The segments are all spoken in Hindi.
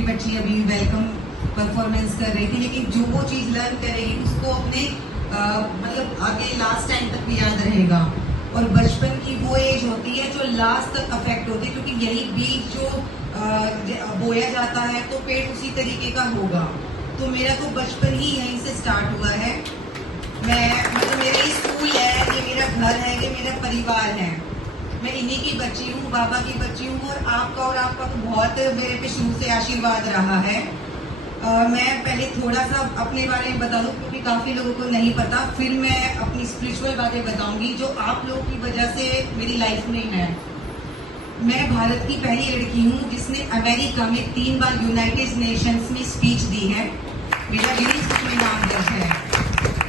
छोटी बच्ची अभी वेलकम परफॉर्मेंस कर रही थी, लेकिन जो वो चीज लर्न करेगी उसको अपने मतलब आगे लास्ट टाइम तक भी याद रहेगा। और बचपन की वो एज होती है जो लास्ट तक अफेक्ट होती है, क्योंकि यही बीज जो बोया जाता है तो पेड़ उसी तरीके का होगा। तो मेरा तो बचपन ही यहीं से स्टार्ट हुआ है। मैं मतलब मेरा स्कूल है, ये मेरा घर है, ये मेरा परिवार है। मैं इन्हीं की बच्ची हूँ, बाबा की बच्ची हूँ। और आपका तो बहुत मेरे पे शुरू से आशीर्वाद रहा है। मैं पहले थोड़ा सा अपने बारे में बता दूं, क्योंकि काफी लोगों को नहीं पता। फिर मैं अपनी स्पिरिचुअल बातें बताऊंगी जो आप लोगों की वजह से मेरी लाइफ में है। मैं भारत की पहली लड़की हूँ जिसने अमेरिका में 3 बार यूनाइटेड नेशंस में स्पीच दी है। मेरा गिनीज बुक में नाम दर्ज है।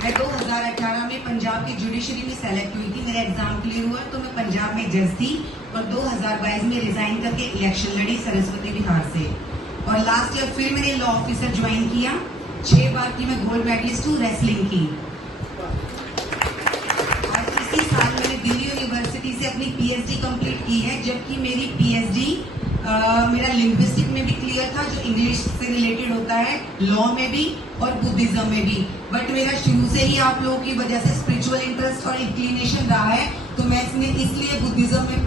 मैं 2018 में पंजाब की जुडिशरी में सेलेक्ट हुई थी। मेरा एग्जाम क्लियर हुआ तो मैं पंजाब में जज थी। और 2022 में रिजाइन करके इलेक्शन लड़ी सरस्वती बिहार से। और लास्ट ईयर फिर मैंने लॉ ऑफिसर ज्वाइन किया। 6 बार की मैं गोल्ड मेडलिस्ट हूँ रेसलिंग की। और इसी साल मैंने दिल्ली यूनिवर्सिटी से अपनी पीएचडी कंप्लीट की है, जबकि मेरी पीएचडी मेरा लिंग्विस्टिक में भी क्लियर था, जो इंग्लिश से रिलेटेड होता है, लॉ में भी और बुद्धिज्म में भी। बट मेरा शुरू से ही आप लोगों की वजह से स्पिरिचुअल इंटरेस्ट और इंक्लिनेशन रहा है, तो मैं इसलिए बुद्धिज्म में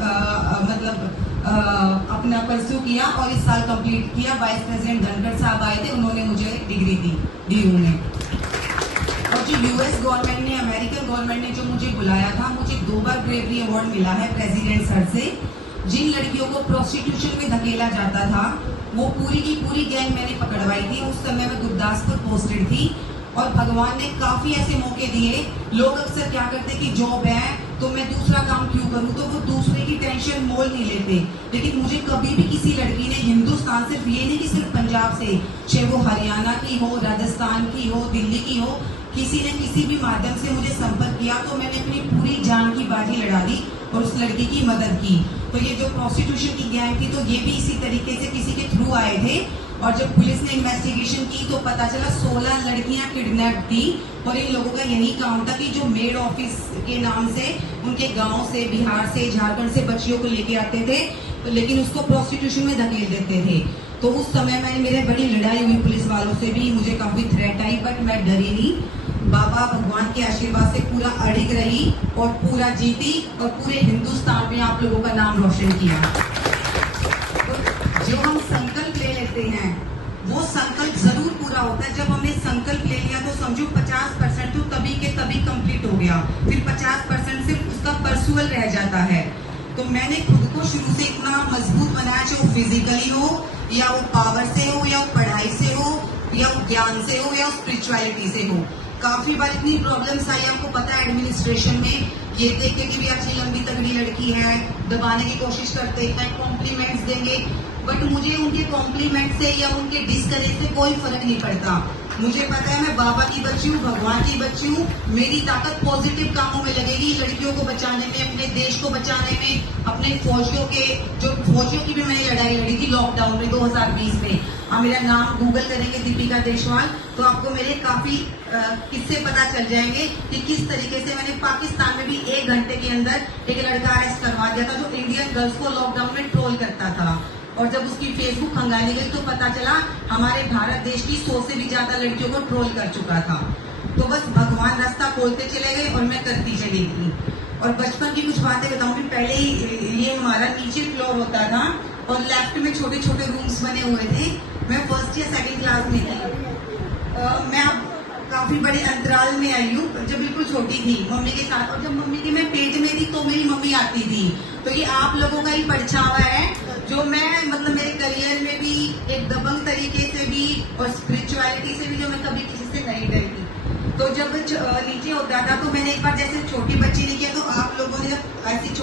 अपना परस्यू किया और इस साल कंप्लीट किया। वाइस प्रेसिडेंट धनखड़ साहब आए थे, उन्होंने मुझे डिग्री दी उन्हें। और जो यूएस गवर्नमेंट ने, अमेरिकन गवर्नमेंट ने जो मुझे बुलाया था, मुझे 2 बार ब्रेवरी अवार्ड मिला है प्रेसिडेंट सर से। जिन लड़कियों को प्रोस्टिट्यूशन में धकेला जाता था, वो पूरी की पूरी गैंग मैंने पकड़वाई थी। उस समय मैं गुरदासपुर पोस्टेड थी। और भगवान ने काफी ऐसे मौके दिए। लोग अक्सर क्या करते कि जॉब है तो मैं दूसरा काम क्यों करूं, तो वो दूसरे की टेंशन मोल नहीं लेते। लेकिन मुझे कभी भी किसी लड़की ने, हिंदुस्तान सिर्फ ये नहीं कि सिर्फ पंजाब से, चाहे वो हरियाणा की हो, राजस्थान की हो, दिल्ली की हो, किसी ने किसी भी माध्यम से मुझे संपर्क किया तो मैंने अपनी पूरी जान की बाजी लड़ा दी और उस लड़की की मदद की। तो ये जो प्रोस्टिट्यूशन की गैंग थी, तो ये भी इसी तरीके से किसी के थ्रू आए थे। और जब पुलिस ने इन्वेस्टिगेशन की तो पता चला 16 लड़कियां किडनैप थी। और इन लोगों का यही काम था कि जो मेड ऑफिस के नाम से उनके गांव से, बिहार से, झारखंड से बच्चियों को लेके आते थे, तो लेकिन उसको प्रोस्टिट्यूशन में धकेल देते थे। तो उस समय मैंने, मेरे बड़ी लड़ाई हुई पुलिस वालों से भी, मुझे काफी थ्रेट आई, बट मैं डरी नहीं। बाबा भगवान के आशीर्वाद से पूरा अड़िग रही और पूरा जीती और पूरे हिंदुस्तान में आप लोगों का नाम रोशन किया। तो जो हम संकल्प ले लेते हैं वो संकल्प जरूर पूरा होता है। जब हमने संकल्प ले लिया तो समझो 50% तो तभी के तभी कंप्लीट हो गया, फिर 50% सिर्फ उसका परसुअल रह जाता है। तो मैंने खुद को शुरू से इतना मजबूत बनाया, चाहे वो फिजिकली हो, या वो पावर से हो, या वो पढ़ाई से हो, या वो ज्ञान से हो, या वो स्पिरिचुअलिटी से हो। काफी बार इतनी प्रॉब्लम्स आई, आपको पता है एडमिनिस्ट्रेशन में, ये देखते कि भी अच्छी लंबी तगड़ी लड़की है, दबाने की कोशिश करते हैं, कॉम्प्लीमेंट्स देंगे। बट मुझे उनके कॉम्प्लीमेंट से या उनके डिस्करेज से कोई फर्क नहीं पड़ता। मुझे पता है मैं बाबा की बच्ची हूँ, भगवान की बच्ची हूँ। मेरी ताकत पॉजिटिव कामों में लगेगी, लड़कियों को बचाने में, अपने देश को बचाने में, अपने फौजियों की भी मैंने लड़ाई लड़ी थी लॉकडाउन में 2020 में। आप मेरा नाम गूगल करेंगे दीपिका देशवाल तो आपको मेरे काफी किस्से पता चल जाएंगे कि किस तरीके से मैंने पाकिस्तान में भी 1 घंटे के अंदर एक लड़का अरेस्ट करवा दिया था, जो इंडियन गर्ल्स को लॉकडाउन में ट्रोल करता था। और जब उसकी फेसबुक खंगाली गई तो पता चला हमारे भारत देश की 100 से भी ज्यादा लड़कियों को ट्रोल कर चुका था। तो बस भगवान रास्ता खोलते चले गए और मैं करती चली गई। और बचपन की कुछ बातें बताऊंगी। पहले ही ये हमारा नीचे फ्लोर होता था और लेफ्ट में छोटे छोटे रूम्स बने हुए थे। मैं फर्स्ट या सेकंड क्लास में थी। मैं अब काफी बड़े अंतराल में आई हूँ, जब बिल्कुल छोटी थी मम्मी के साथ। और जब मम्मी की मैं पेट में थी तो मेरी मम्मी आती थी। तो ये आप लोगों का ही परछावा है, जो मैं मतलब मेरे करियर में भी एक दबंग तरीके से भी और स्पिरिचुअलिटी से भी, जो मैं कभी किसी से नहीं डरती। तो जब नीचे होता था तो मैंने एक बार जैसे छोटी बच्ची ने किया, तो आप लोगों ने जब ऐसी